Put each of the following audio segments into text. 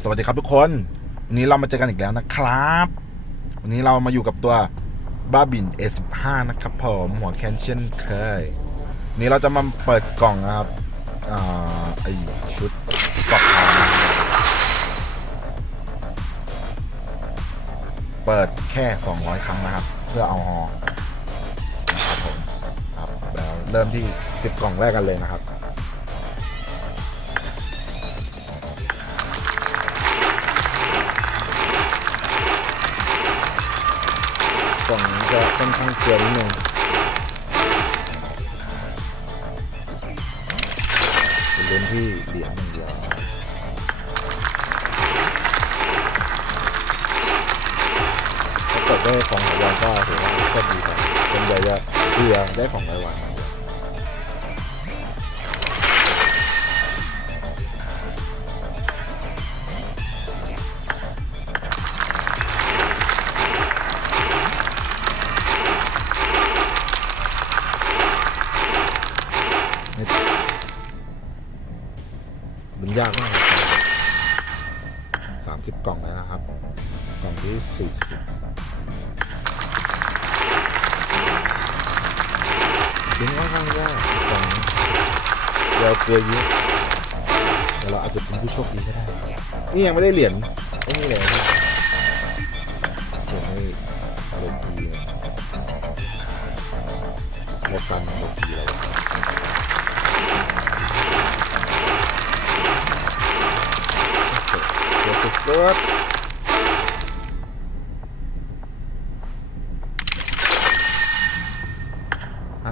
สวัสดีครับทุกคน วันนี้เรามาเจอกันอีกแล้วนะครับ วันนี้เรามาอยู่กับตัวบ้าบิน S15 นะครับผมหัวแคนเช่นเคยนี้เราจะมาเปิดกล่องนะครับอ่าไอชุดกรอบทองเปิดแค่ 200 ครั้งนะครับ เพื่อเอาฮอนะครับผมครับแล้วเริ่มที่ 10 กล่องแรกกันเลยนะครับ จะค่อนข้างเกลือนิดนึงเป็นเล่นที่เหลียงอย่างเดียวถ้าเกิดได้ของรางวัลก็ถือว่าโชคดีครับเป็นใหญ่จะเพื่อได้ของรางวัล กล่องที่สี่สิบดึงค่อนข้างยากกล่องเราเกลือเยอะแต่เราอาจจะเป็นผู้โชคดีก็ได้ นี่ยังไม่ได้เหรียญไอ้นี่เลยนะเหรียญให้ลงทีเลยลบกันลงทีแล้วเดี๋ยวสุด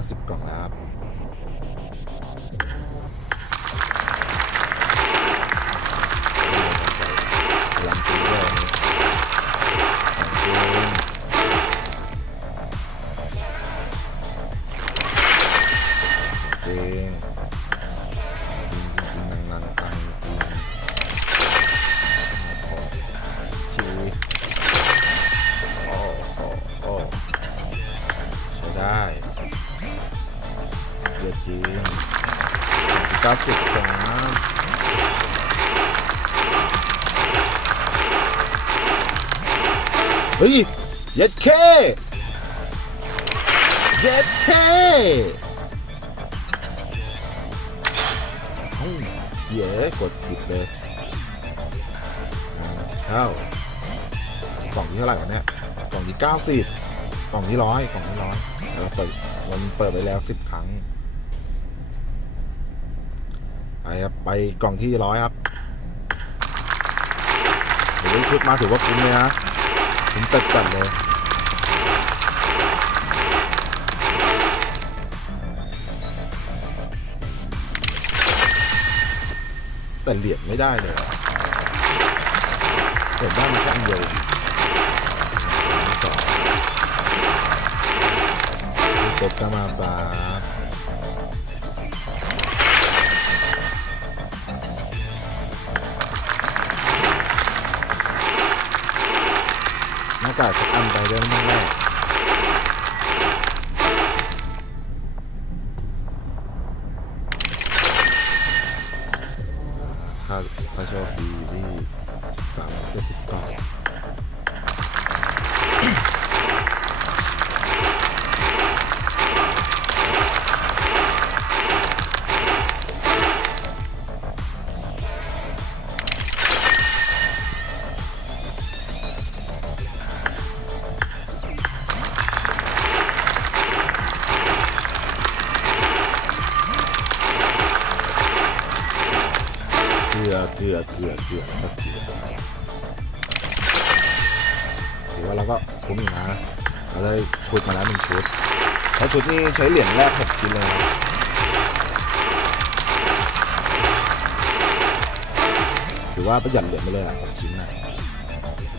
ๆห้าสิบกล่องแล้วครับลังตีด้วยอันนี้ของจริงจริงจริงจริงจริงนังนังตังจริงโอ้ชีโอ้โอ้โอ้ใช้ได้ เจริงเก้าสิบสองเฮ้ยเย็ดเคเย็ดเคเอ้าเย้กดผิดเลยอ่าเข้ากล่องที่เท่าไหร่วะเนี่ยกล่องที่เก้าสิบกล่องที่ร้อยกล่องที่ร้อยเราเปิดมันเปิดไปแล้วสิบครั้ง ไปครับ ไปกล่องที่ร้อยครับเดี๋ยวชุดมาถือว่าคุ้มเลยนะคุ้มจัดจัดเลยแต่เหรียญไม่ได้เลยเหรียญได้มันแค่อันเดียวเองสองจบกันมาบา กาศอันไปเรื่องมั่งแรกถ้าถ้าโชคดีที่สามเจ็ดสิบเก้า เกลือเกลือเกลือแล้วก็เกลือถือว่าเราก็คุ้มอยู่นะเราได้ชุดมาแล้วหนึ่งชุดแล้วชุดนี้ใช้เหรียญแรกหกชิ้นเลยถือว่าประหยัดเหรียญไปเลยอะหกชิ้นนะ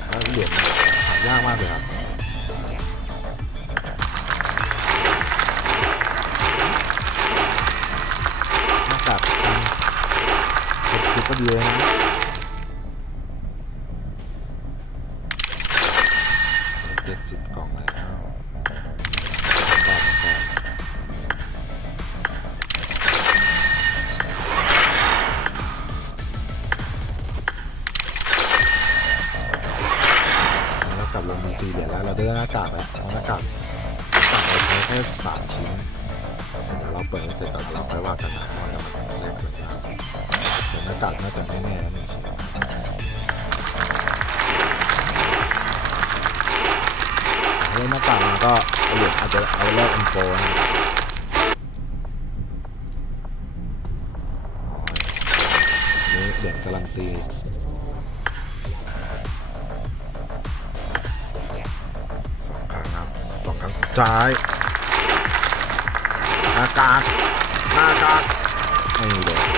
แล้วเหรียญหายากมากเลยครับ ก็ดีนะเจ็ดสิบกล่องแล้วกลับลงมาสี่เหรียญแล้วเราได้หน้ากากแหน้หน้ากากสามชิ้นเดี๋ยวเราเปิดเสร็จก่อนเราไปว่ากันนะว่าเราแลกเป็นยังไง เดี๋ยวหน้ากากน่าจะแน่ๆแล้วหนึ่งชิ้นเล่นหน้ากากมาก็เอาเหรียญอาจจะเอาแลกอินโฟนะนี่เหรียญการันตีสองครั้งครับสองครั้งสุดท้ายหน้ากากหน้ากากไม่มีเลย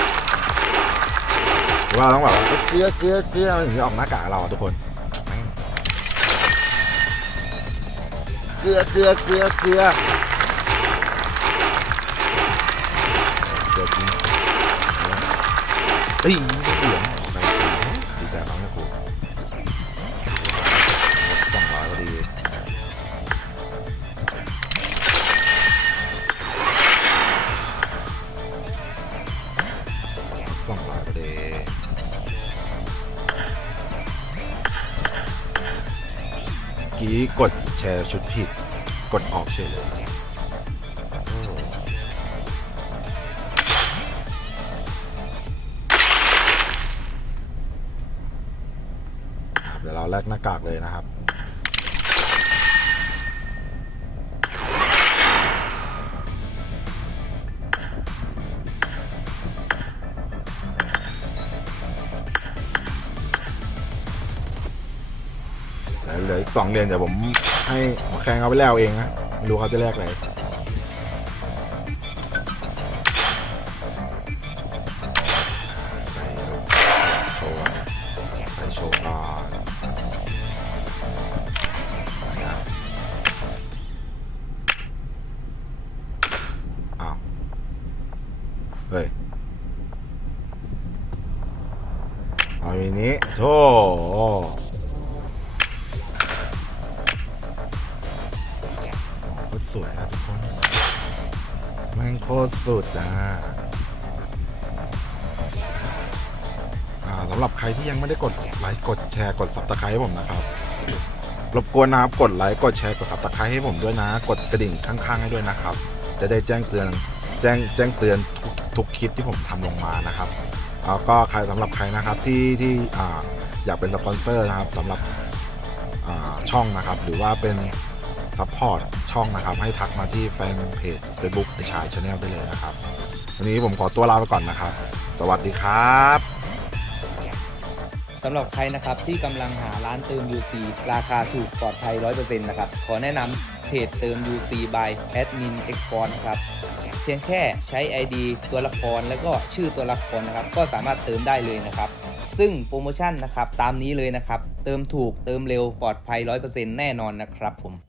ว่าต้องแบบว่าเกลือเกลือเกลือมันถึงจะออกหน้ากากเราอะทุกคนแม่งเกลือเกลือเกลือเกลือเกลือจริงเฮ้ยเหลืองไปดีใจมากนะครู กี้กดแชร์ชุดผิด กดออกเฉยเลยเดี๋ยวเราแลกหน้ากากเลยนะครับ เหลืออีกสองเหรียญเดี๋ยวผมให้หมอแข่งเอาไปแล้วเองนะไม่รู้เขาจะแลกอะไรใส่โชว์ใส่โชว์ก่อาเฮ้ยเอาอย่างนี้โธ่ ตรสวยอะทุกคนแม่งโคตรสุดอะสำหรับใครที่ยังไม่ได้กดไลค์กดแชร์กด subscribe ให้ผมนะครับรบกวนนะครับกดไลค์กดแชร์กด subscribe ให้ผมด้วยนะ กดกระดิ่งข้างๆให้ด้วยนะครับ จะได้แจ้งเตือนแจ้งแจ้งเตือนทุกทุกคลิปที่ผมทำลงมานะครับแล้วก็ใครสำหรับใครนะครับที่ที่ออยากเป็นสปอนเซอร์นะครับสำหรับช่องนะครับ หรือว่าเป็นซัพพอร์ต ช่องนะครับ ให้ทักมาที่แฟนเพจ Facebook ไอชายชาแนลได้เลยนะครับ วันนี้ผมขอตัวลาไปก่อนนะครับ สวัสดีครับสำหรับใครนะครับที่กำลังหาร้านเติม UC ราคาถูกปลอดภัย 100%นะครับ ขอแนะนำเพจเติม UC by Admin Export นะครับเพียงแค่ใช้ ID ตัวละครแล้วก็ชื่อตัวละครนะครับ ก็สามารถเติมได้เลยนะครับ ซึ่งโปรโมชั่นนะครับตามนี้เลยนะครับ เติมถูกเติมเร็วปลอดภัย 100%แน่นอนนะครับผม